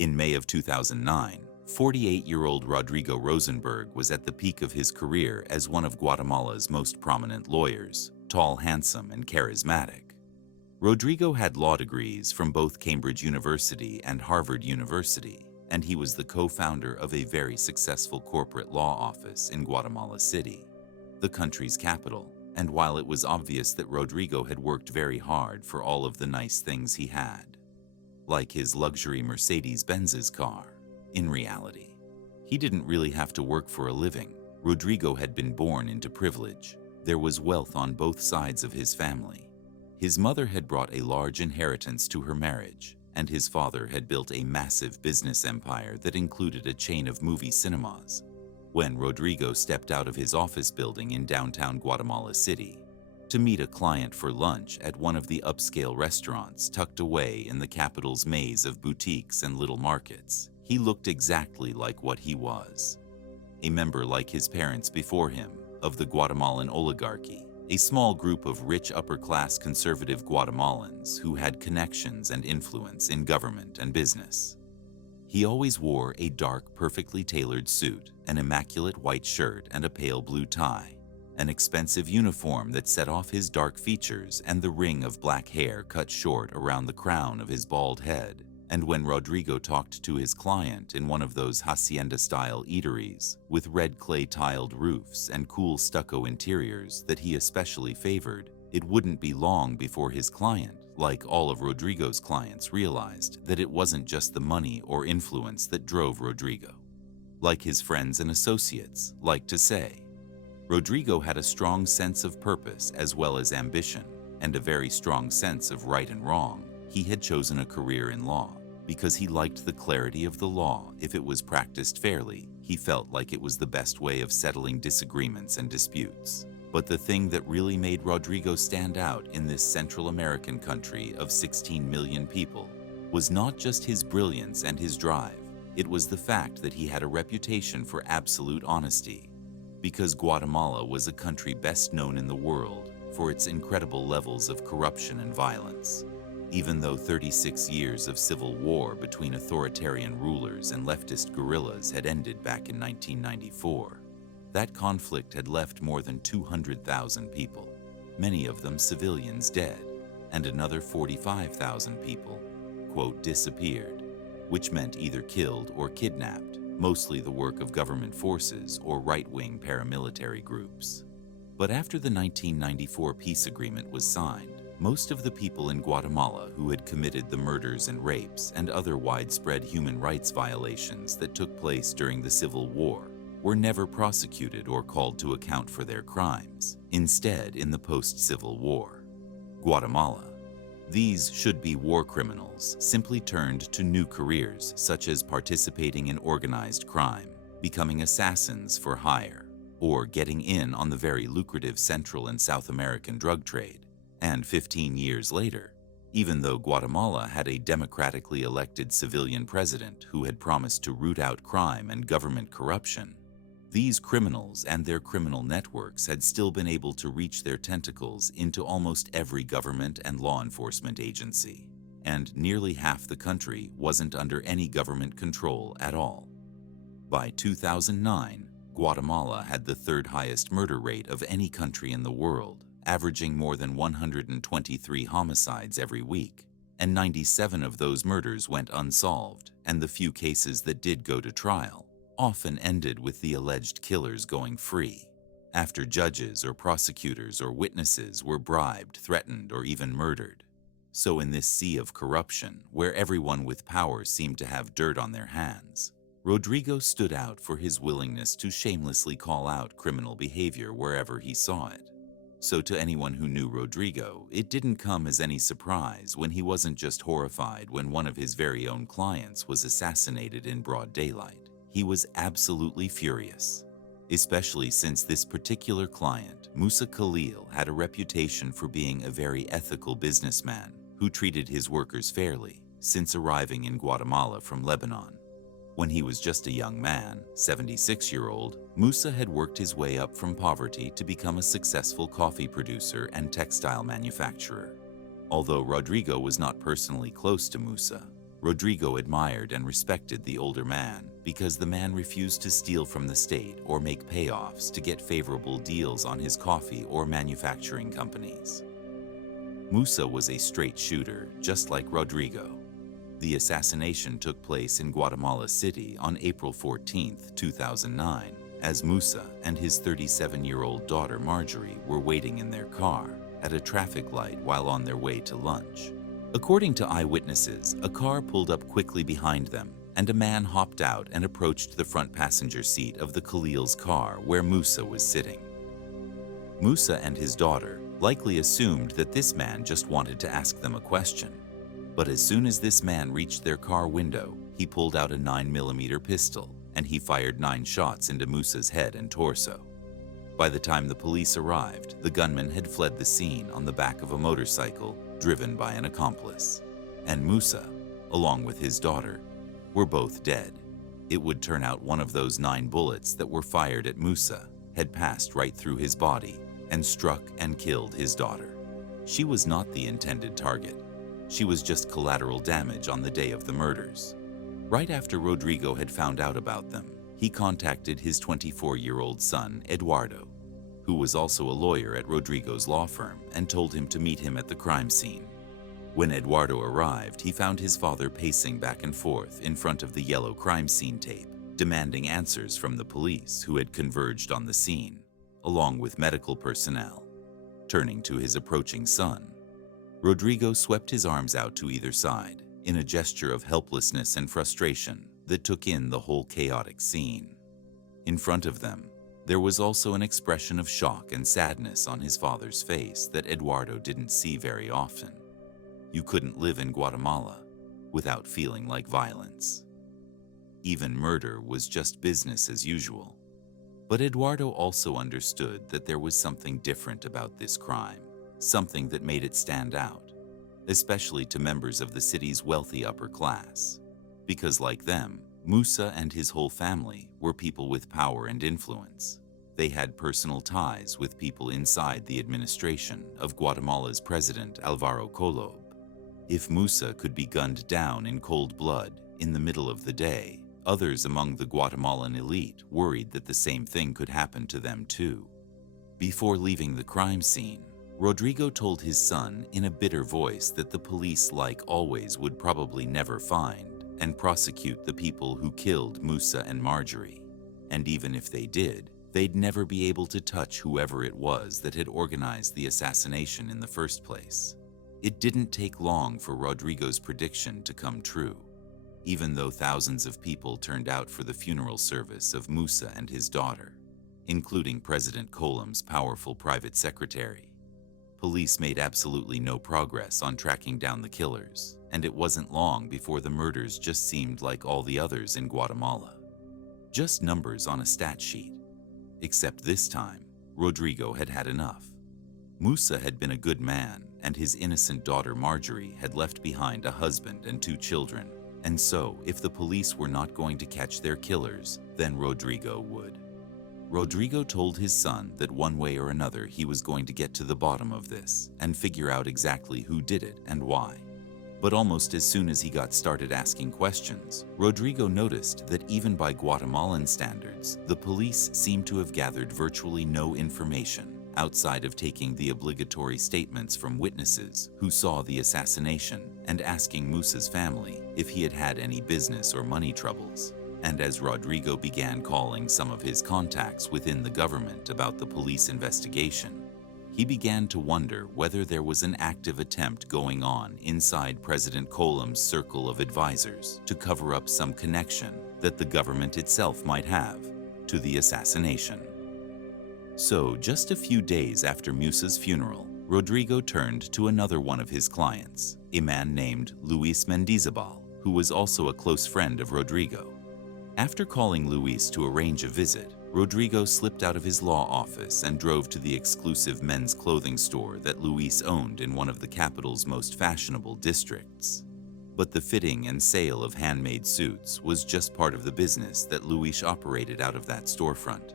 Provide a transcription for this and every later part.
In May of 2009, 48-year-old Rodrigo Rosenberg was at the peak of his career as one of Guatemala's most prominent lawyers, tall, handsome, and charismatic. Rodrigo had law degrees from both Cambridge University and Harvard University, and he was the co-founder of a very successful corporate law office in Guatemala City, the country's capital. And while it was obvious that Rodrigo had worked very hard for all of the nice things he had, like his luxury Mercedes-Benz's car, in reality, he didn't really have to work for a living. Rodrigo had been born into privilege. There was wealth on both sides of his family. His mother had brought a large inheritance to her marriage, and his father had built a massive business empire that included a chain of movie cinemas. When Rodrigo stepped out of his office building in downtown Guatemala City to meet a client for lunch at one of the upscale restaurants tucked away in the capital's maze of boutiques and little markets, he looked exactly like what he was. A member like his parents before him, of the Guatemalan oligarchy, a small group of rich upper-class conservative Guatemalans who had connections and influence in government and business. He always wore a dark, perfectly tailored suit, an immaculate white shirt, and a pale blue tie, an expensive uniform that set off his dark features and the ring of black hair cut short around the crown of his bald head. And when Rodrigo talked to his client in one of those hacienda-style eateries with red clay-tiled roofs and cool stucco interiors that he especially favored, it wouldn't be long before his client, like all of Rodrigo's clients, realized that it wasn't just the money or influence that drove Rodrigo. Like his friends and associates liked to say, Rodrigo had a strong sense of purpose as well as ambition, and a very strong sense of right and wrong. He had chosen a career in law because he liked the clarity of the law. If it was practiced fairly, he felt like it was the best way of settling disagreements and disputes. But the thing that really made Rodrigo stand out in this Central American country of 16 million people was not just his brilliance and his drive. It was the fact that he had a reputation for absolute honesty, because Guatemala was a country best known in the world for its incredible levels of corruption and violence. Even though 36 years of civil war between authoritarian rulers and leftist guerrillas had ended back in 1994, that conflict had left more than 200,000 people, many of them civilians, dead, and another 45,000 people, quote, disappeared, which meant either killed or kidnapped, mostly the work of government forces or right-wing paramilitary groups. But after the 1994 peace agreement was signed, most of the people in Guatemala who had committed the murders and rapes and other widespread human rights violations that took place during the Civil War were never prosecuted or called to account for their crimes. Instead, in the post-Civil War Guatemala, these should-be war criminals simply turned to new careers such as participating in organized crime, becoming assassins for hire, or getting in on the very lucrative Central and South American drug trade. And 15 years later, even though Guatemala had a democratically elected civilian president who had promised to root out crime and government corruption, these criminals and their criminal networks had still been able to reach their tentacles into almost every government and law enforcement agency, and nearly half the country wasn't under any government control at all. By 2009, Guatemala had the third highest murder rate of any country in the world, averaging more than 123 homicides every week, and 97 of those murders went unsolved, and the few cases that did go to trial often ended with the alleged killers going free, after judges or prosecutors or witnesses were bribed, threatened, or even murdered. So in this sea of corruption, where everyone with power seemed to have dirt on their hands, Rodrigo stood out for his willingness to shamelessly call out criminal behavior wherever he saw it. So to anyone who knew Rodrigo, it didn't come as any surprise when he wasn't just horrified when one of his very own clients was assassinated in broad daylight. He was absolutely furious, especially since this particular client, Musa Khalil, had a reputation for being a very ethical businessman who treated his workers fairly since arriving in Guatemala from Lebanon. When he was just a young man, 76-year-old, Musa had worked his way up from poverty to become a successful coffee producer and textile manufacturer. Although Rodrigo was not personally close to Musa, Rodrigo admired and respected the older man because the man refused to steal from the state or make payoffs to get favorable deals on his coffee or manufacturing companies. Musa was a straight shooter, just like Rodrigo. The assassination took place in Guatemala City on April 14, 2009, as Musa and his 37-year-old daughter Marjorie were waiting in their car at a traffic light while on their way to lunch. According to eyewitnesses, a car pulled up quickly behind them, and a man hopped out and approached the front passenger seat of the Khalil's car where Musa was sitting. Musa and his daughter likely assumed that this man just wanted to ask them a question. But as soon as this man reached their car window, he pulled out a 9mm pistol and he fired 9 shots into Musa's head and torso. By the time the police arrived, the gunman had fled the scene on the back of a motorcycle driven by an accomplice. And Musa, along with his daughter, were both dead. It would turn out one of those 9 bullets that were fired at Musa had passed right through his body and struck and killed his daughter. She was not the intended target. She was just collateral damage on the day of the murders. Right after Rodrigo had found out about them, he contacted his 24-year-old son, Eduardo, who was also a lawyer at Rodrigo's law firm, and told him to meet him at the crime scene. When Eduardo arrived, he found his father pacing back and forth in front of the yellow crime scene tape, demanding answers from the police who had converged on the scene, along with medical personnel. Turning to his approaching son, Rodrigo swept his arms out to either side in a gesture of helplessness and frustration that took in the whole chaotic scene. In front of them, there was also an expression of shock and sadness on his father's face that Eduardo didn't see very often. You couldn't live in Guatemala without feeling like violence. Even murder was just business as usual. But Eduardo also understood that there was something different about this crime, something that made it stand out, especially to members of the city's wealthy upper class. Because like them, Musa and his whole family were people with power and influence. They had personal ties with people inside the administration of Guatemala's president Alvaro Kolob. If Musa could be gunned down in cold blood in the middle of the day, others among the Guatemalan elite worried that the same thing could happen to them too. Before leaving the crime scene, Rodrigo told his son in a bitter voice that the police, like always, would probably never find and prosecute the people who killed Musa and Marjorie. And even if they did, they'd never be able to touch whoever it was that had organized the assassination in the first place. It didn't take long for Rodrigo's prediction to come true. Even though thousands of people turned out for the funeral service of Musa and his daughter, including President Colom's powerful private secretary, police made absolutely no progress on tracking down the killers, and it wasn't long before the murders just seemed like all the others in Guatemala. Just numbers on a stat sheet. Except this time, Rodrigo had had enough. Musa had been a good man, and his innocent daughter Marjorie had left behind a husband and 2 children. And so, if the police were not going to catch their killers, then Rodrigo would. Rodrigo told his son that one way or another he was going to get to the bottom of this and figure out exactly who did it and why. But almost as soon as he got started asking questions, Rodrigo noticed that even by Guatemalan standards, the police seemed to have gathered virtually no information outside of taking the obligatory statements from witnesses who saw the assassination and asking Musa's family if he had had any business or money troubles. And as Rodrigo began calling some of his contacts within the government about the police investigation, he began to wonder whether there was an active attempt going on inside President Colom's circle of advisors to cover up some connection that the government itself might have to the assassination. So, just a few days after Musa's funeral, Rodrigo turned to another one of his clients, a man named Luis Mendizabal, who was also a close friend of Rodrigo. After calling Luis to arrange a visit, Rodrigo slipped out of his law office and drove to the exclusive men's clothing store that Luis owned in one of the capital's most fashionable districts. But the fitting and sale of handmade suits was just part of the business that Luis operated out of that storefront.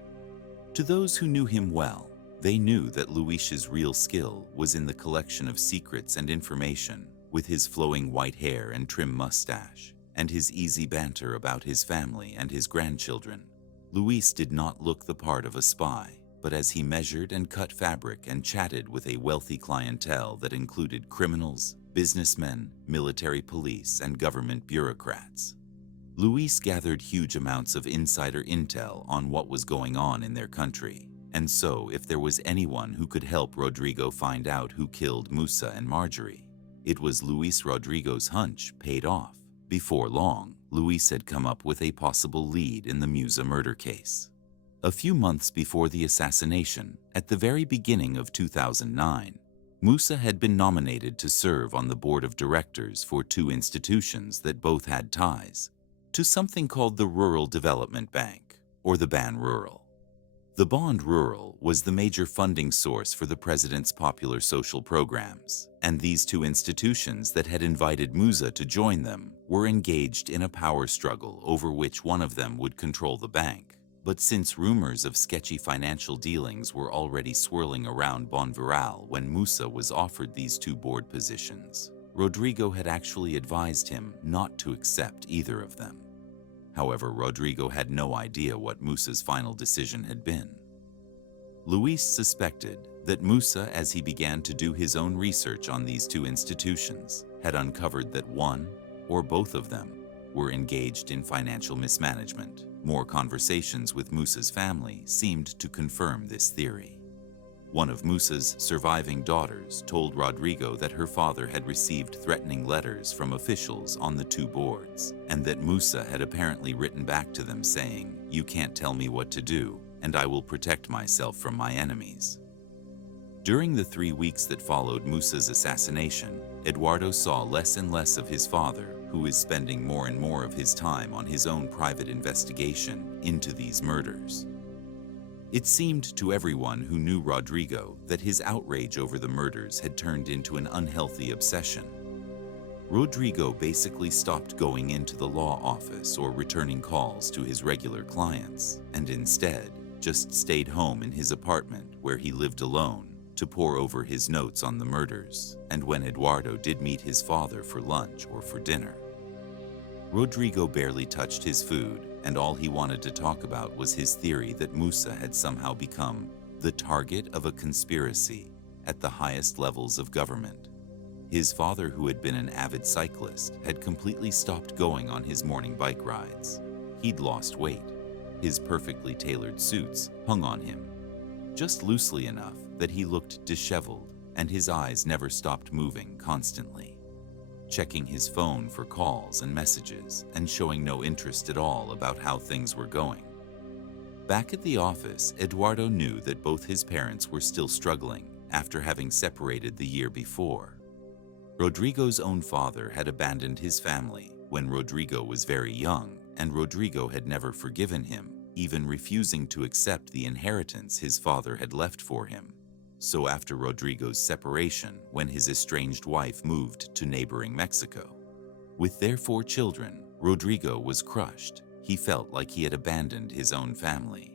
To those who knew him well, they knew that Luis's real skill was in the collection of secrets and information with his flowing white hair and trim mustache, and his easy banter about his family and his grandchildren. Luis did not look the part of a spy, but as he measured and cut fabric and chatted with a wealthy clientele that included criminals, businessmen, military police, and government bureaucrats, Luis gathered huge amounts of insider intel on what was going on in their country. And so, if there was anyone who could help Rodrigo find out who killed Musa and Marjorie, it was Luis. Rodrigo's hunch paid off. Before long, Luis had come up with a possible lead in the Musa murder case. A few months before the assassination, at the very beginning of 2009, Musa had been nominated to serve on the board of directors for two institutions that both had ties to something called the Rural Development Bank, or the Ban Rural. The Bond Rural was the major funding source for the president's popular social programs, and these two institutions that had invited Musa to join them were engaged in a power struggle over which one of them would control the bank. But since rumors of sketchy financial dealings were already swirling around Bonviral when Musa was offered these two board positions, Rodrigo had actually advised him not to accept either of them. However, Rodrigo had no idea what Musa's final decision had been. Luis suspected that Musa, as he began to do his own research on these two institutions, had uncovered that one or both of them were engaged in financial mismanagement. More conversations with Musa's family seemed to confirm this theory. One of Musa's surviving daughters told Rodrigo that her father had received threatening letters from officials on the two boards, and that Musa had apparently written back to them saying, "You can't tell me what to do, and I will protect myself from my enemies." During the 3 weeks that followed Musa's assassination, Eduardo saw less and less of his father, who is spending more and more of his time on his own private investigation into these murders. It seemed to everyone who knew Rodrigo that his outrage over the murders had turned into an unhealthy obsession. Rodrigo basically stopped going into the law office or returning calls to his regular clients, and instead just stayed home in his apartment where he lived alone to pore over his notes on the murders, and when Eduardo did meet his father for lunch or for dinner. Rodrigo barely touched his food, and all he wanted to talk about was his theory that Musa had somehow become the target of a conspiracy at the highest levels of government. His father, who had been an avid cyclist, had completely stopped going on his morning bike rides. He'd lost weight. His perfectly tailored suits hung on him, just loosely enough that he looked disheveled, and his eyes never stopped moving constantly, checking his phone for calls and messages and showing no interest at all about how things were going. Back at the office, Eduardo knew that both his parents were still struggling after having separated the year before. Rodrigo's own father had abandoned his family when Rodrigo was very young, and Rodrigo had never forgiven him, even refusing to accept the inheritance his father had left for him. So after Rodrigo's separation, when his estranged wife moved to neighboring Mexico, with their 4 children, Rodrigo was crushed. He felt like he had abandoned his own family.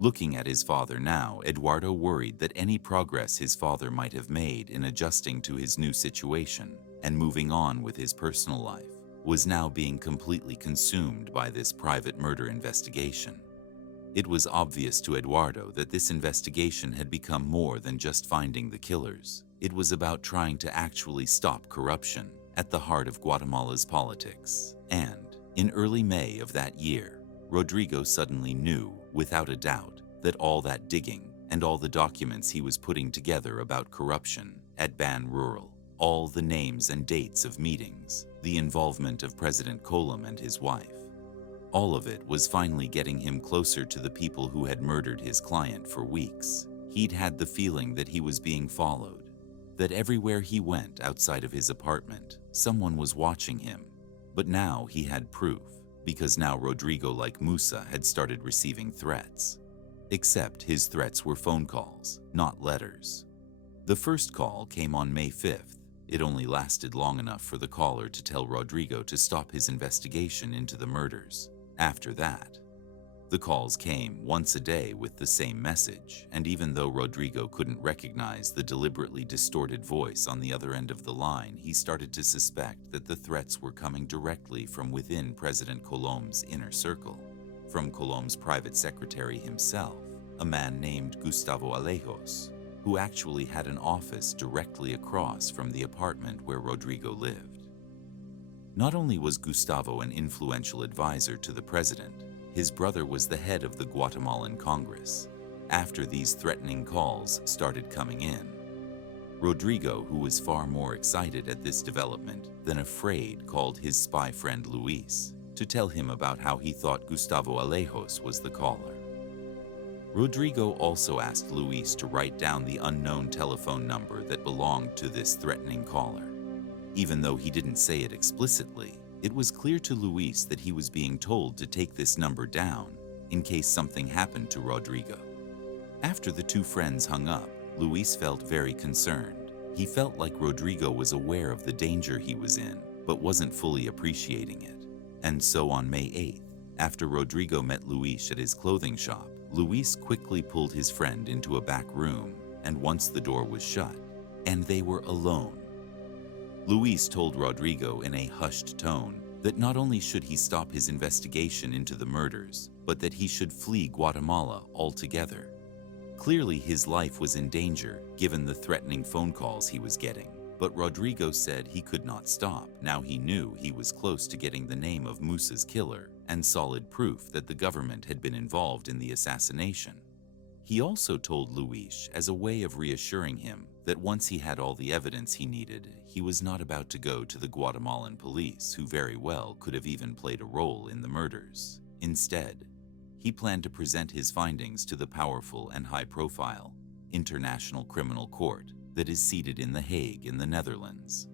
Looking at his father now, Eduardo worried that any progress his father might have made in adjusting to his new situation and moving on with his personal life was now being completely consumed by this private murder investigation. It was obvious to Eduardo that this investigation had become more than just finding the killers. It was about trying to actually stop corruption at the heart of Guatemala's politics. And in early May of that year, Rodrigo suddenly knew, without a doubt, that all that digging and all the documents he was putting together about corruption at Ban Rural, all the names and dates of meetings, the involvement of President Colom and his wife, all of it was finally getting him closer to the people who had murdered his client for weeks. He'd had the feeling that he was being followed, that everywhere he went outside of his apartment, someone was watching him. But now he had proof, because now Rodrigo, like Musa, had started receiving threats. Except his threats were phone calls, not letters. The first call came on May 5th. It only lasted long enough for the caller to tell Rodrigo to stop his investigation into the murders. After that, The calls came once a day with the same message, and even though Rodrigo couldn't recognize the deliberately distorted voice on the other end of the line, he started to suspect that the threats were coming directly from within President Colom's inner circle, from Colom's private secretary himself, a man named Gustavo Alejos, who actually had an office directly across from the apartment where Rodrigo lived. Not only was Gustavo an influential advisor to the president, his brother was the head of the Guatemalan Congress. After these threatening calls started coming in, Rodrigo, who was far more excited at this development than afraid, called his spy friend Luis to tell him about how he thought Gustavo Alejos was the caller. Rodrigo also asked Luis to write down the unknown telephone number that belonged to this threatening caller. Even though he didn't say it explicitly, it was clear to Luis that he was being told to take this number down in case something happened to Rodrigo. After the two friends hung up, Luis felt very concerned. He felt like Rodrigo was aware of the danger he was in, but wasn't fully appreciating it. And so on May 8th, after Rodrigo met Luis at his clothing shop, Luis quickly pulled his friend into a back room, and once the door was shut, and they were alone, Luis told Rodrigo in a hushed tone that not only should he stop his investigation into the murders, but that he should flee Guatemala altogether. Clearly, his life was in danger given the threatening phone calls he was getting, but Rodrigo said he could not stop. Now he knew he was close to getting the name of Musa's killer and solid proof that the government had been involved in the assassination. He also told Luis, as a way of reassuring him, that once he had all the evidence he needed, he was not about to go to the Guatemalan police, who very well could have even played a role in the murders. Instead, he planned to present his findings to the powerful and high-profile International Criminal Court that is seated in The Hague in the Netherlands.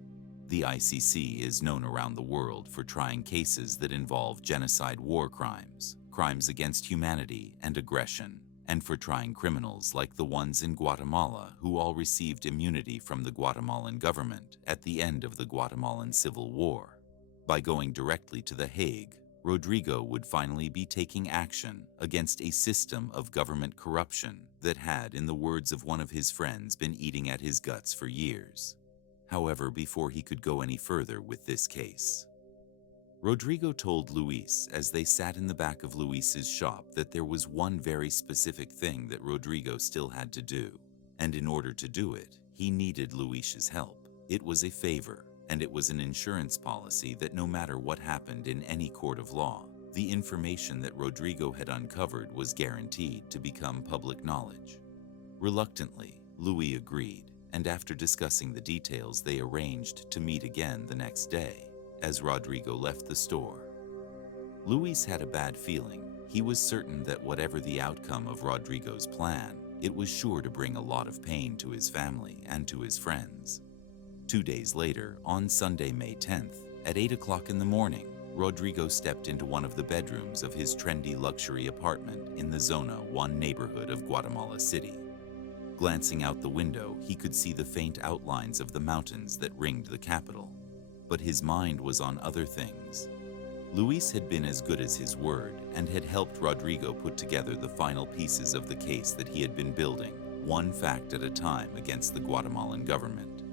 The ICC is known around the world for trying cases that involve genocide, war crimes, crimes against humanity, and aggression, and for trying criminals like the ones in Guatemala who all received immunity from the Guatemalan government at the end of the Guatemalan Civil War. By going directly to The Hague, Rodrigo would finally be taking action against a system of government corruption that had, in the words of one of his friends, been eating at his guts for years. However, before he could go any further with this case, Rodrigo told Luis as they sat in the back of Luis's shop that there was one very specific thing that Rodrigo still had to do, and in order to do it, he needed Luis's help. It was a favor, and it was an insurance policy that no matter what happened in any court of law, the information that Rodrigo had uncovered was guaranteed to become public knowledge. Reluctantly, Luis agreed, and after discussing the details, they arranged to meet again the next day. As Rodrigo left the store, Luis had a bad feeling. He was certain that whatever the outcome of Rodrigo's plan, it was sure to bring a lot of pain to his family and to his friends. 2 days later, on Sunday, May 10th, at 8 o'clock in the morning, Rodrigo stepped into one of the bedrooms of his trendy luxury apartment in the Zona 1 neighborhood of Guatemala City. Glancing out the window, he could see the faint outlines of the mountains that ringed the capital. But his mind was on other things. Luis had been as good as his word and had helped Rodrigo put together the final pieces of the case that he had been building, one fact at a time, against the Guatemalan government.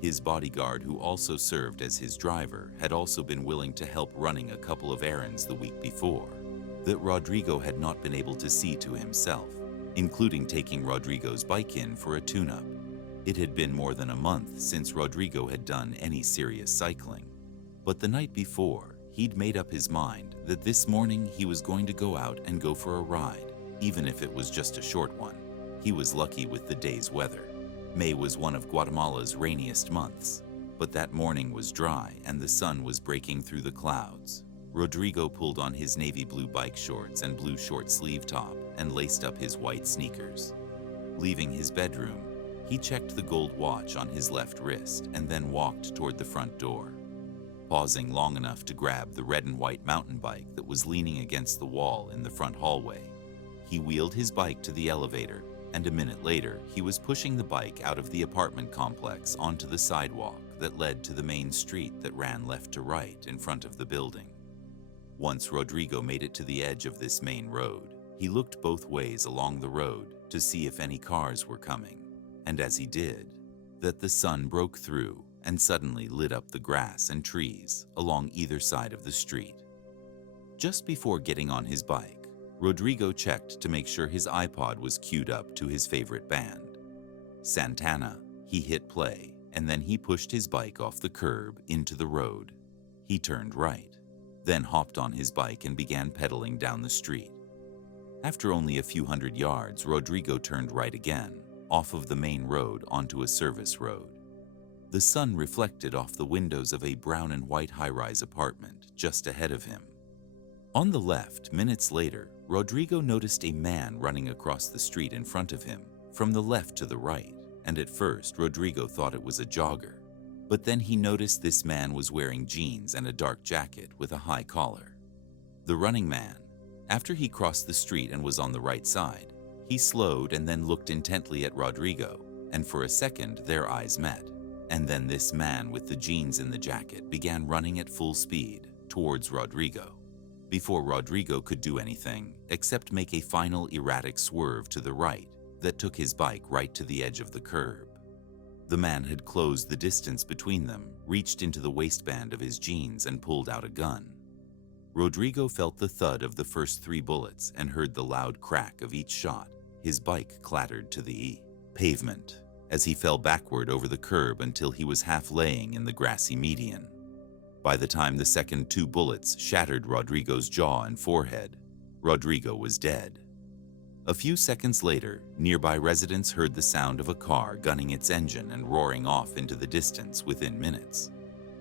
His bodyguard, who also served as his driver, had also been willing to help running a couple of errands the week before that Rodrigo had not been able to see to himself, including taking Rodrigo's bike in for a tune-up. It had been more than a month since Rodrigo had done any serious cycling, but the night before, he'd made up his mind that this morning he was going to go out and go for a ride, even if it was just a short one. He was lucky with the day's weather. May was one of Guatemala's rainiest months, but that morning was dry and the sun was breaking through the clouds. Rodrigo pulled on his navy blue bike shorts and blue short sleeve top and laced up his white sneakers. Leaving his bedroom, he checked the gold watch on his left wrist and then walked toward the front door. Pausing long enough to grab the red and white mountain bike that was leaning against the wall in the front hallway, he wheeled his bike to the elevator, and a minute later, he was pushing the bike out of the apartment complex onto the sidewalk that led to the main street that ran left to right in front of the building. Once Rodrigo made it to the edge of this main road, He looked both ways along the road to see if any cars were coming, and as he did, that the sun broke through and suddenly lit up the grass and trees along either side of the street. Just before getting on his bike, Rodrigo checked to make sure his iPod was queued up to his favorite band, Santana. He hit play, and then he pushed his bike off the curb into the road. He turned right, then hopped on his bike and began pedaling down the street. After only a few hundred yards, Rodrigo turned right again, off of the main road onto a service road. The sun reflected off the windows of a brown and white high-rise apartment just ahead of him. On the left, minutes later, Rodrigo noticed a man running across the street in front of him, from the left to the right, and at first Rodrigo thought it was a jogger. But then he noticed this man was wearing jeans and a dark jacket with a high collar. The running man, after he crossed the street and was on the right side, he slowed and then looked intently at Rodrigo, and for a second their eyes met. And then this man with the jeans and the jacket began running at full speed towards Rodrigo. Before Rodrigo could do anything except make a final erratic swerve to the right that took his bike right to the edge of the curb. The man had closed the distance between them, reached into the waistband of his jeans and pulled out a gun. Rodrigo felt the thud of the first 3 bullets and heard the loud crack of each shot. His bike clattered to the pavement as he fell backward over the curb until he was half laying in the grassy median. By the time the second 2 bullets shattered Rodrigo's jaw and forehead, Rodrigo was dead. A few seconds later, nearby residents heard the sound of a car gunning its engine and roaring off into the distance within minutes.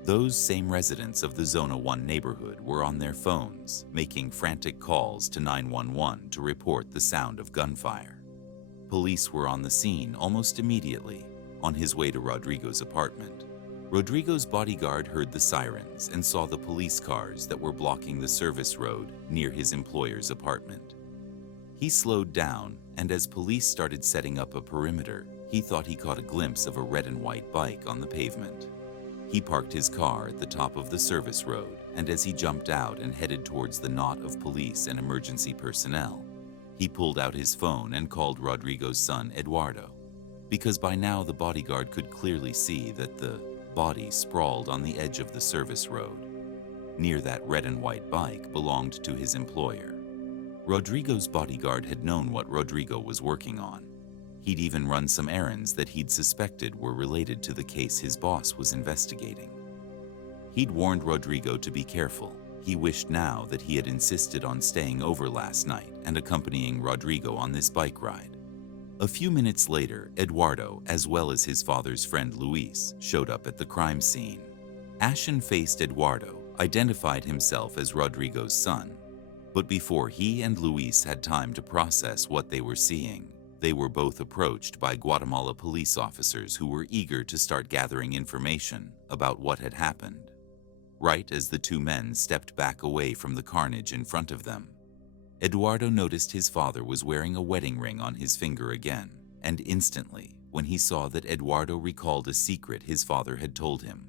Those same residents of the Zona 1 neighborhood were on their phones, making frantic calls to 911 to report the sound of gunfire. Police were on the scene almost immediately. On his way to Rodrigo's apartment, Rodrigo's bodyguard heard the sirens and saw the police cars that were blocking the service road near his employer's apartment. He slowed down, and as police started setting up a perimeter, he thought he caught a glimpse of a red and white bike on the pavement. He parked his car at the top of the service road, and as he jumped out and headed towards the knot of police and emergency personnel, he pulled out his phone and called Rodrigo's son, Eduardo, because by now the bodyguard could clearly see that the body sprawled on the edge of the service road. Near that red and white bike belonged to his employer. Rodrigo's bodyguard had known what Rodrigo was working on. He'd even run some errands that he'd suspected were related to the case his boss was investigating. He'd warned Rodrigo to be careful. He wished now that he had insisted on staying over last night and accompanying Rodrigo on this bike ride. A few minutes later, Eduardo, as well as his father's friend Luis, showed up at the crime scene. Ashen-faced Eduardo identified himself as Rodrigo's son. But before he and Luis had time to process what they were seeing, they were both approached by Guatemala police officers who were eager to start gathering information about what had happened. Right as the 2 men stepped back away from the carnage in front of them, Eduardo noticed his father was wearing a wedding ring on his finger again, and instantly, when he saw that Eduardo recalled a secret his father had told him,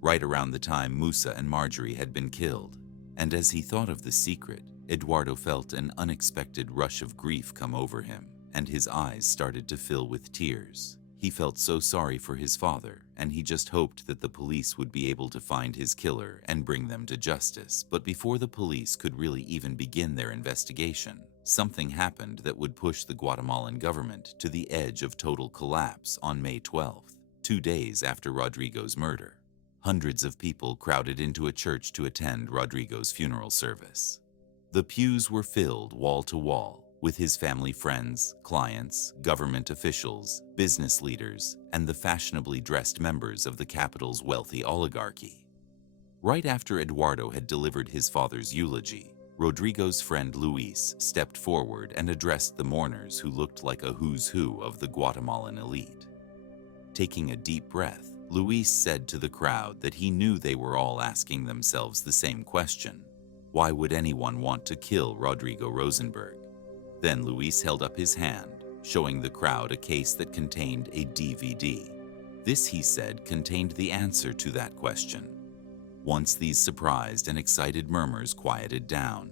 right around the time Musa and Marjorie had been killed. And as he thought of the secret, Eduardo felt an unexpected rush of grief come over him, and his eyes started to fill with tears. He felt so sorry for his father, and he just hoped that the police would be able to find his killer and bring them to justice. But before the police could really even begin their investigation, something happened that would push the Guatemalan government to the edge of total collapse on May 12th, 2 days after Rodrigo's murder. Hundreds of people crowded into a church to attend Rodrigo's funeral service. The pews were filled wall to wall with his family friends, clients, government officials, business leaders, and the fashionably dressed members of the capital's wealthy oligarchy. Right after Eduardo had delivered his father's eulogy, Rodrigo's friend Luis stepped forward and addressed the mourners who looked like a who's who of the Guatemalan elite. Taking a deep breath, Luis said to the crowd that he knew they were all asking themselves the same question. Why would anyone want to kill Rodrigo Rosenberg? Then Luis held up his hand, showing the crowd a case that contained a DVD. This, he said, contained the answer to that question. Once these surprised and excited murmurs quieted down,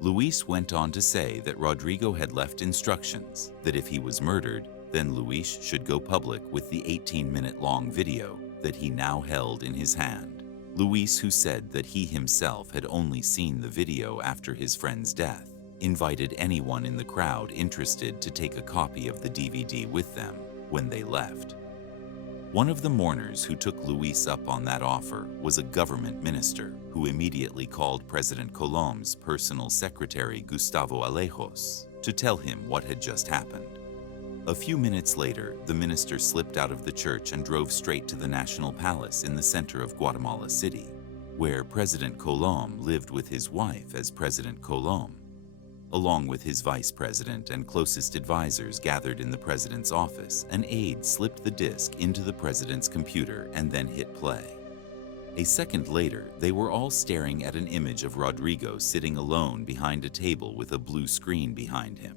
Luis went on to say that Rodrigo had left instructions that if he was murdered, then Luis should go public with the 18-minute-long video that he now held in his hand. Luis, who said that he himself had only seen the video after his friend's death, invited anyone in the crowd interested to take a copy of the DVD with them when they left. One of the mourners who took Luis up on that offer was a government minister who immediately called President Colom's personal secretary Gustavo Alejos to tell him what had just happened. A few minutes later, the minister slipped out of the church and drove straight to the National Palace in the center of Guatemala City, where President Colom lived with his wife as President Colom. Along with his vice president and closest advisors gathered in the president's office, an aide slipped the disc into the president's computer and then hit play. A second later, they were all staring at an image of Rodrigo sitting alone behind a table with a blue screen behind him.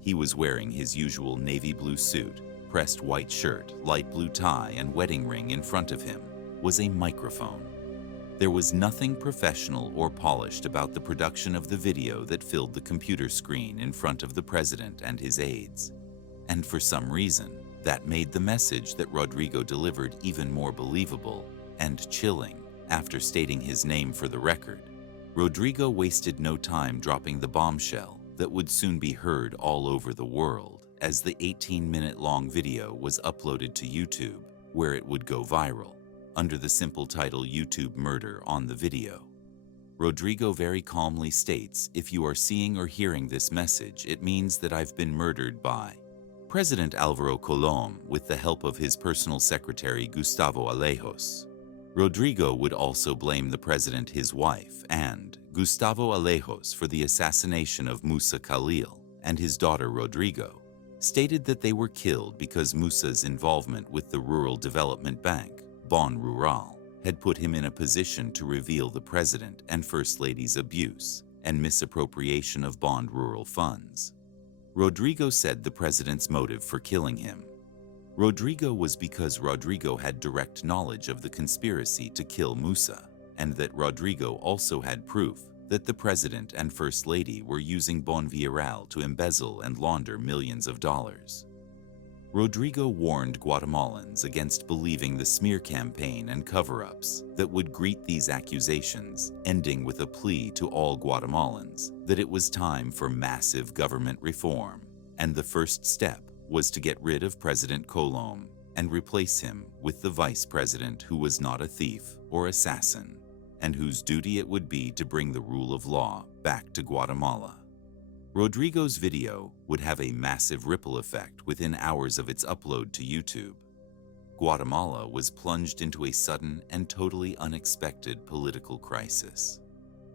He was wearing his usual navy blue suit, pressed white shirt, light blue tie, and wedding ring. In front of him was a microphone. There was nothing professional or polished about the production of the video that filled the computer screen in front of the president and his aides. And for some reason, that made the message that Rodrigo delivered even more believable and chilling. After stating his name for the record, Rodrigo wasted no time dropping the bombshell that would soon be heard all over the world as the 18-minute-long video was uploaded to YouTube, where it would go viral under the simple title "YouTube Murder" on the video. Rodrigo very calmly states, "If you are seeing or hearing this message, it means that I've been murdered by President Álvaro Colom with the help of his personal secretary Gustavo Alejos." Rodrigo would also blame the president, his wife, and Gustavo Alejos for the assassination of Musa Khalil, and his daughter Rodrigo stated that they were killed because Musa's involvement with the Rural Development Bank, Bon Rural, had put him in a position to reveal the president and first lady's abuse and misappropriation of bond rural funds. Rodrigo said the president's motive for killing him. Rodrigo was because Rodrigo had direct knowledge of the conspiracy to kill Musa, and that Rodrigo also had proof that the president and first lady were using Bon Rural to embezzle and launder millions of dollars. Rodrigo warned Guatemalans against believing the smear campaign and cover-ups that would greet these accusations, ending with a plea to all Guatemalans that it was time for massive government reform, and the first step was to get rid of President Colom and replace him with the vice president who was not a thief or assassin, and whose duty it would be to bring the rule of law back to Guatemala. Rodrigo's video would have a massive ripple effect within hours of its upload to YouTube. Guatemala was plunged into a sudden and totally unexpected political crisis.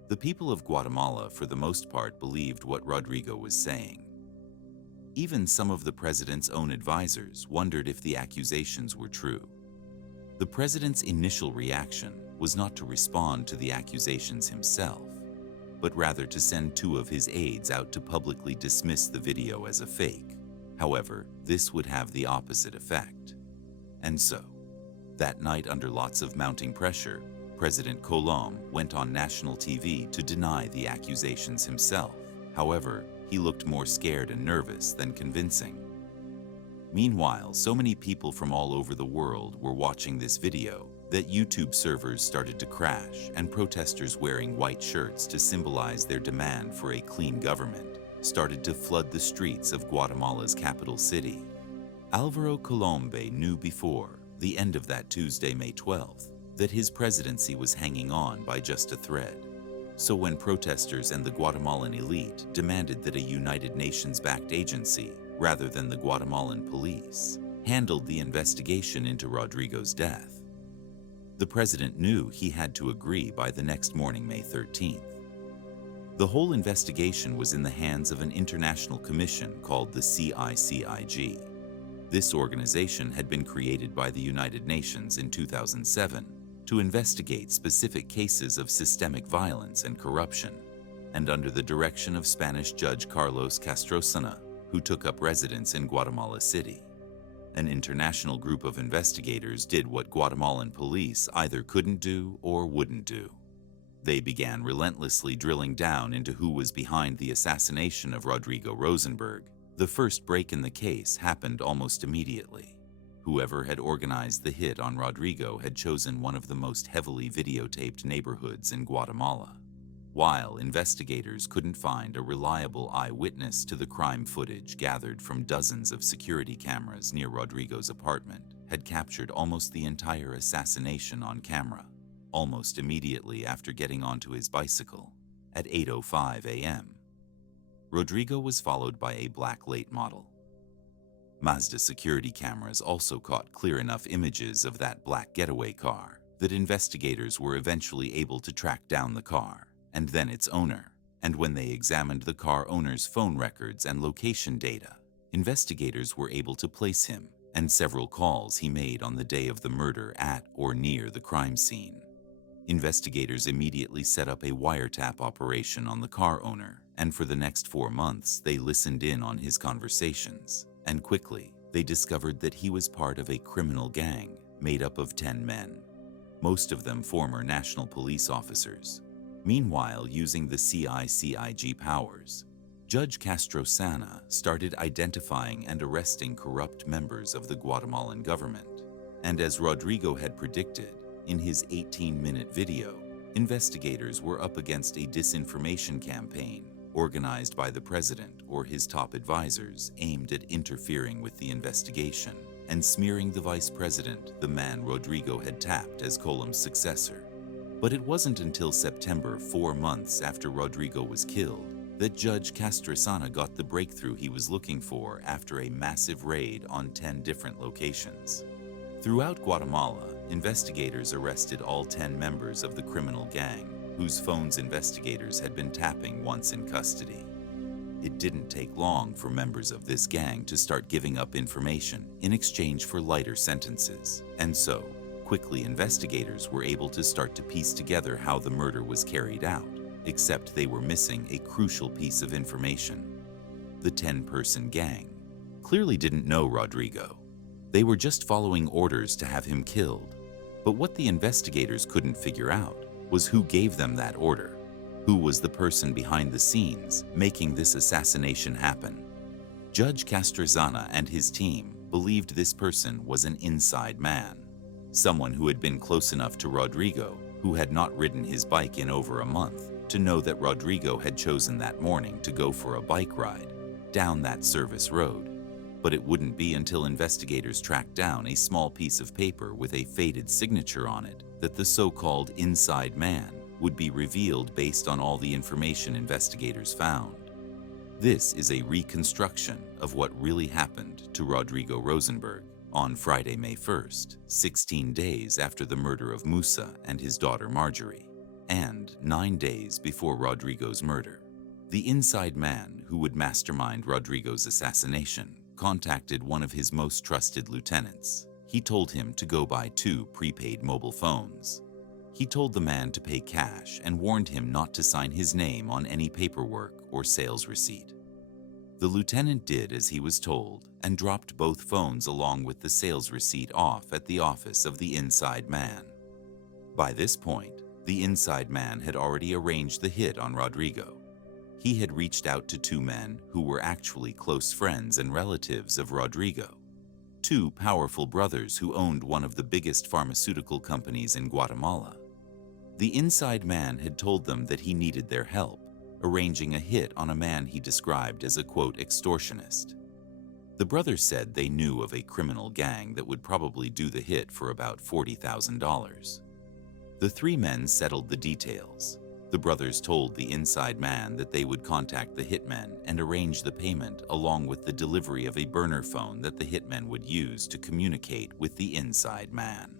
The people of Guatemala, for the most part, believed what Rodrigo was saying. Even some of the president's own advisors wondered if the accusations were true. The president's initial reaction was not to respond to the accusations himself, but rather to send two of his aides out to publicly dismiss the video as a fake. However, this would have the opposite effect. And so, that night, under lots of mounting pressure, President Colom went on national TV to deny the accusations himself. However, he looked more scared and nervous than convincing. Meanwhile, so many people from all over the world were watching this video that YouTube servers started to crash, and protesters wearing white shirts to symbolize their demand for a clean government started to flood the streets of Guatemala's capital city. Álvaro Colom knew before the end of that Tuesday, May 12th, that his presidency was hanging on by just a thread. So when protesters and the Guatemalan elite demanded that a United Nations-backed agency, rather than the Guatemalan police, handled the investigation into Rodrigo's death, the president knew he had to agree by the next morning, May 13th. The whole investigation was in the hands of an international commission called the CICIG. This organization had been created by the United Nations in 2007 to investigate specific cases of systemic violence and corruption, and under the direction of Spanish Judge Carlos Castrosana, who took up residence in Guatemala City. An international group of investigators did what Guatemalan police either couldn't do or wouldn't do. They began relentlessly drilling down into who was behind the assassination of Rodrigo Rosenberg. The first break in the case happened almost immediately. Whoever had organized the hit on Rodrigo had chosen one of the most heavily videotaped neighborhoods in Guatemala. While investigators couldn't find a reliable eyewitness to the crime, footage gathered from dozens of security cameras near Rodrigo's apartment had captured almost the entire assassination on camera, almost immediately after getting onto his bicycle at 8:05 a.m. Rodrigo was followed by a black late model. Mazda security cameras also caught clear enough images of that black getaway car that investigators were eventually able to track down the car and then its owner. And when they examined the car owner's phone records and location data, investigators were able to place him and several calls he made on the day of the murder at or near the crime scene. Investigators immediately set up a wiretap operation on the car owner, and for the next 4 months they listened in on his conversations. And quickly, they discovered that he was part of a criminal gang made up of 10 men, most of them former national police officers. Meanwhile, using the CICIG powers, Judge Castrosana started identifying and arresting corrupt members of the Guatemalan government. And as Rodrigo had predicted, in his 18-minute video, investigators were up against a disinformation campaign organized by the president or his top advisors aimed at interfering with the investigation and smearing the vice president, the man Rodrigo had tapped as Colom's successor. But it wasn't until September, 4 months after Rodrigo was killed, that Judge Castrosana got the breakthrough he was looking for after a massive raid on 10 different locations. Throughout Guatemala, investigators arrested all 10 members of the criminal gang, whose phones investigators had been tapping once in custody. It didn't take long for members of this gang to start giving up information in exchange for lighter sentences, and so, quickly investigators were able to start to piece together how the murder was carried out, except they were missing a crucial piece of information. The 10-person gang clearly didn't know Rodrigo. They were just following orders to have him killed. But what the investigators couldn't figure out was who gave them that order. Who was the person behind the scenes making this assassination happen? Judge Castrosana and his team believed this person was an inside man, someone who had been close enough to Rodrigo, who had not ridden his bike in over a month, to know that Rodrigo had chosen that morning to go for a bike ride down that service road. But it wouldn't be until investigators tracked down a small piece of paper with a faded signature on it that the so-called inside man would be revealed based on all the information investigators found. This is a reconstruction of what really happened to Rodrigo Rosenberg on Friday, May 1st, 16 days after the murder of Musa and his daughter Marjorie, and 9 days before Rodrigo's murder. The inside man who would mastermind Rodrigo's assassination contacted one of his most trusted lieutenants. He told him to go buy 2 prepaid mobile phones. He told the man to pay cash and warned him not to sign his name on any paperwork or sales receipt. The lieutenant did as he was told and dropped both phones along with the sales receipt off at the office of the inside man. By this point, the inside man had already arranged the hit on Rodrigo. He had reached out to 2 men who were actually close friends and relatives of Rodrigo, 2 powerful brothers who owned one of the biggest pharmaceutical companies in Guatemala. The inside man had told them that he needed their help, arranging a hit on a man he described as a, quote, extortionist. The brothers said they knew of a criminal gang that would probably do the hit for about $40,000. The 3 men settled the details. The brothers told the inside man that they would contact the hitmen and arrange the payment along with the delivery of a burner phone that the hitmen would use to communicate with the inside man.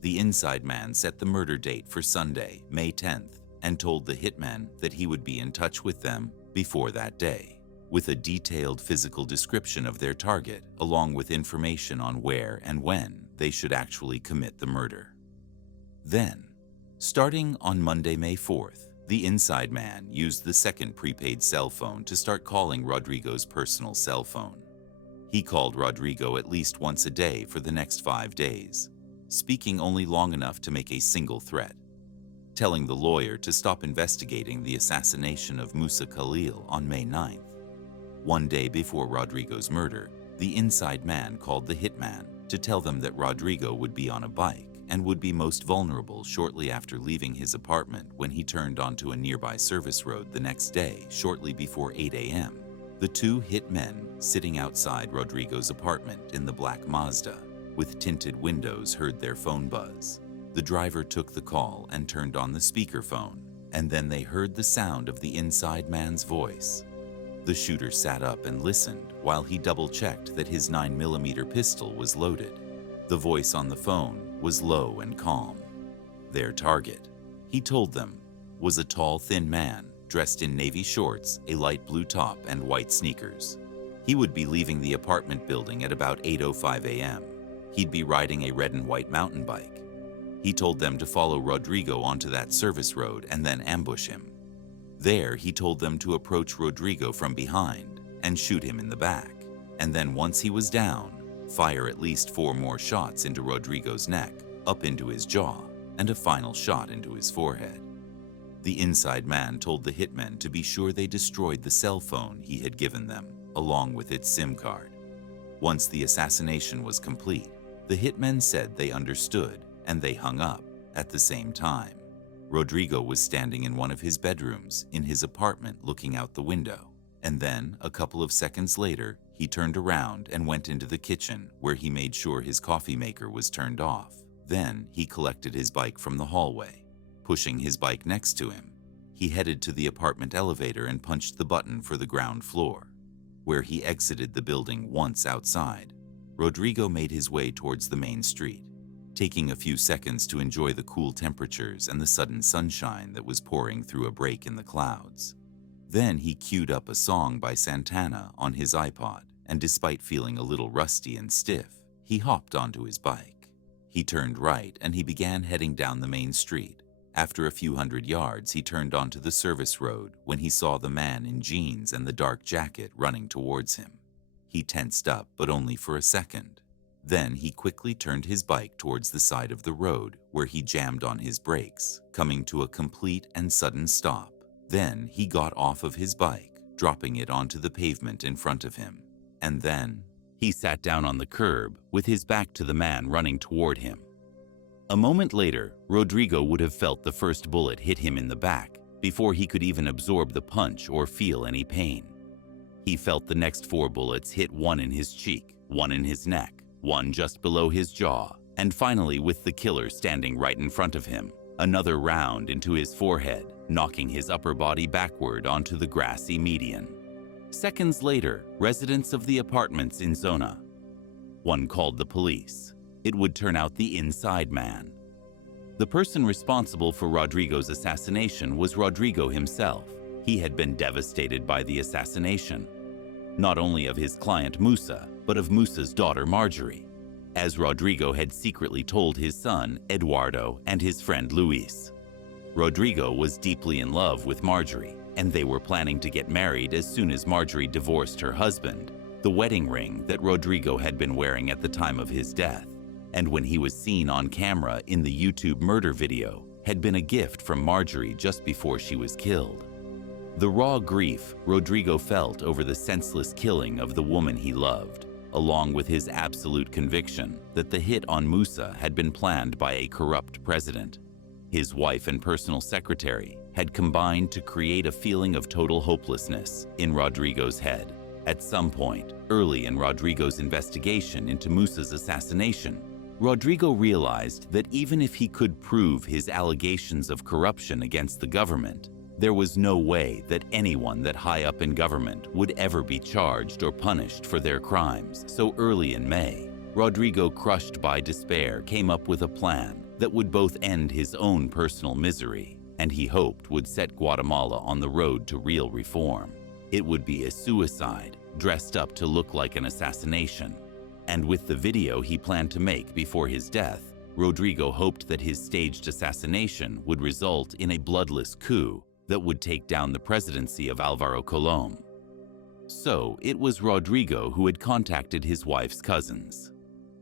The inside man set the murder date for Sunday, May 10th, and told the hitmen that he would be in touch with them before that day, with a detailed physical description of their target along with information on where and when they should actually commit the murder. Then, starting on Monday, May 4th, the inside man used the second prepaid cell phone to start calling Rodrigo's personal cell phone. He called Rodrigo at least once a day for the next 5 days, speaking only long enough to make a single threat. telling the lawyer to stop investigating the assassination of Musa Khalil on May 9th. One day before Rodrigo's murder, the inside man called the hitman to tell them that Rodrigo would be on a bike and would be most vulnerable shortly after leaving his apartment when he turned onto a nearby service road the next day shortly before 8 a.m. The two hit men sitting outside Rodrigo's apartment in the black Mazda with tinted windows heard their phone buzz. The driver took the call and turned on the speakerphone, and then they heard the sound of the inside man's voice. The shooter sat up and listened while he double-checked that his 9mm pistol was loaded. The voice on the phone was low and calm. Their target, he told them, was a tall, thin man dressed in navy shorts, a light blue top, and white sneakers. He would be leaving the apartment building at about 8:05 a.m. He'd be riding a red and white mountain bike. He told them to follow Rodrigo onto that service road and then ambush him. There, he told them to approach Rodrigo from behind and shoot him in the back, and then once he was down, fire at least 4 more shots into Rodrigo's neck, up into his jaw, and a final shot into his forehead. The inside man told the hitmen to be sure they destroyed the cell phone he had given them, along with its SIM card. Once the assassination was complete, the hitmen said they understood, and they hung up at the same time. Rodrigo was standing in one of his bedrooms in his apartment looking out the window, and then, a couple of seconds later, he turned around and went into the kitchen where he made sure his coffee maker was turned off. Then, he collected his bike from the hallway. Pushing his bike next to him, he headed to the apartment elevator and punched the button for the ground floor. Where he exited the building once outside, Rodrigo made his way towards the main street, taking a few seconds to enjoy the cool temperatures and the sudden sunshine that was pouring through a break in the clouds. Then he queued up a song by Santana on his iPod, and despite feeling a little rusty and stiff, he hopped onto his bike. He turned right and he began heading down the main street. After a few hundred yards, he turned onto the service road when he saw the man in jeans and the dark jacket running towards him. He tensed up, but only for a second. Then he quickly turned his bike towards the side of the road where he jammed on his brakes, coming to a complete and sudden stop. Then he got off of his bike, dropping it onto the pavement in front of him. And then he sat down on the curb with his back to the man running toward him. A moment later, Rodrigo would have felt the first bullet hit him in the back before he could even absorb the punch or feel any pain. He felt the next 4 bullets hit, one in his cheek, one in his neck, one just below his jaw, and finally, with the killer standing right in front of him, another round into his forehead, knocking his upper body backward onto the grassy median. Seconds later, residents of the apartments in Zona. One called the police. It would turn out the inside man. The person responsible for Rodrigo's assassination was Rodrigo himself. He had been devastated by the assassination, not only of his client Musa, but of Musa's daughter Marjorie, as Rodrigo had secretly told his son Eduardo and his friend Luis. Rodrigo was deeply in love with Marjorie, and they were planning to get married as soon as Marjorie divorced her husband. The wedding ring that Rodrigo had been wearing at the time of his death, and when he was seen on camera in the YouTube murder video, had been a gift from Marjorie just before she was killed. The raw grief Rodrigo felt over the senseless killing of the woman he loved, along with his absolute conviction that the hit on Musa had been planned by a corrupt president. His wife and personal secretary had combined to create a feeling of total hopelessness in Rodrigo's head. At some point, early in Rodrigo's investigation into Musa's assassination, Rodrigo realized that even if he could prove his allegations of corruption against the government, there was no way that anyone that high up in government would ever be charged or punished for their crimes. So early in May, Rodrigo, crushed by despair, came up with a plan that would both end his own personal misery and he hoped would set Guatemala on the road to real reform. It would be a suicide, dressed up to look like an assassination. And with the video he planned to make before his death, Rodrigo hoped that his staged assassination would result in a bloodless coup that would take down the presidency of Álvaro Colom. So it was Rodrigo who had contacted his wife's cousins.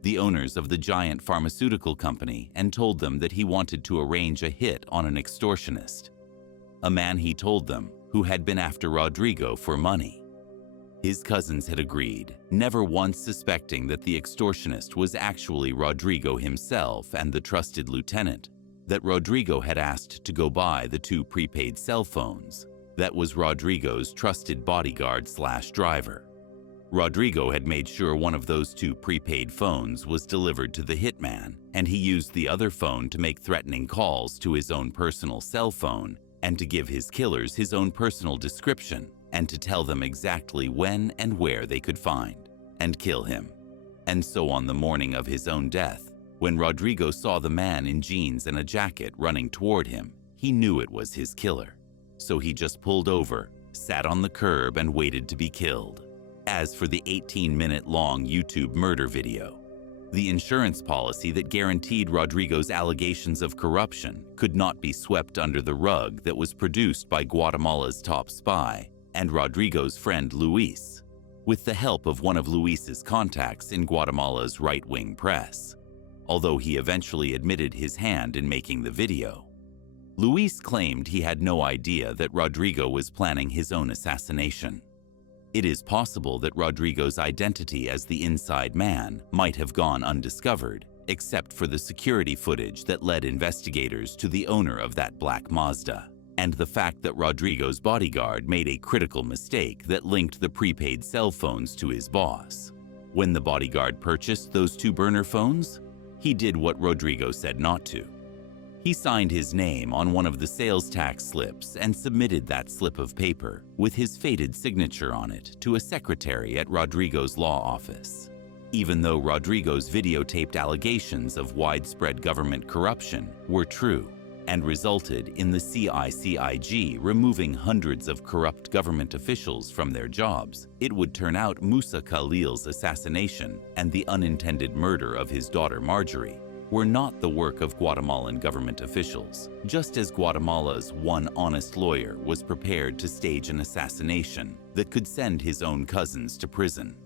the owners of the giant pharmaceutical company, and told them that he wanted to arrange a hit on an extortionist, a man, he told them, who had been after Rodrigo for money. His cousins had agreed, never once suspecting that the extortionist was actually Rodrigo himself and the trusted lieutenant, that Rodrigo had asked to go buy the 2 prepaid cell phones. That was Rodrigo's trusted bodyguard/driver. Rodrigo had made sure one of those 2 prepaid phones was delivered to the hitman, and he used the other phone to make threatening calls to his own personal cell phone and to give his killers his own personal description and to tell them exactly when and where they could find and kill him. And so on the morning of his own death, when Rodrigo saw the man in jeans and a jacket running toward him, he knew it was his killer. So he just pulled over, sat on the curb, and waited to be killed. As for the 18-minute-long YouTube murder video, the insurance policy that guaranteed Rodrigo's allegations of corruption could not be swept under the rug that was produced by Guatemala's top spy and Rodrigo's friend Luis, with the help of one of Luis's contacts in Guatemala's right-wing press, although he eventually admitted his hand in making the video. Luis claimed he had no idea that Rodrigo was planning his own assassination. It is possible that Rodrigo's identity as the inside man might have gone undiscovered, except for the security footage that led investigators to the owner of that black Mazda, and the fact that Rodrigo's bodyguard made a critical mistake that linked the prepaid cell phones to his boss. When the bodyguard purchased those 2 burner phones, he did what Rodrigo said not to. He signed his name on one of the sales tax slips and submitted that slip of paper with his faded signature on it to a secretary at Rodrigo's law office. Even though Rodrigo's videotaped allegations of widespread government corruption were true and resulted in the CICIG removing hundreds of corrupt government officials from their jobs, it would turn out Musa Khalil's assassination and the unintended murder of his daughter Marjorie were not the work of Guatemalan government officials, just as Guatemala's one honest lawyer was prepared to stage an assassination that could send his own cousins to prison.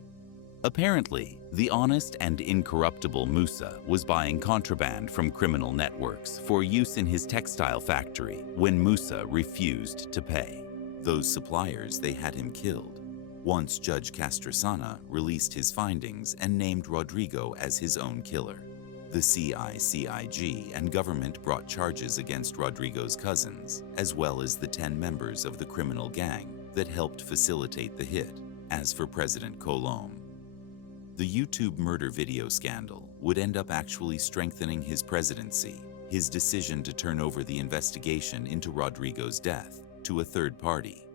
Apparently, the honest and incorruptible Musa was buying contraband from criminal networks for use in his textile factory when Musa refused to pay. Those suppliers, they had him killed. Once Judge Castrosana released his findings and named Rodrigo as his own killer. The CICIG and government brought charges against Rodrigo's cousins, as well as the 10 members of the criminal gang that helped facilitate the hit. As for President Colom, the YouTube murder video scandal would end up actually strengthening his presidency. His decision to turn over the investigation into Rodrigo's death to a third party,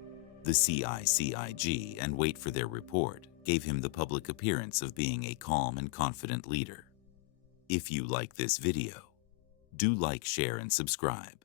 the CICIG, and wait for their report, gave him the public appearance of being a calm and confident leader. If you like this video, do like, share, and subscribe.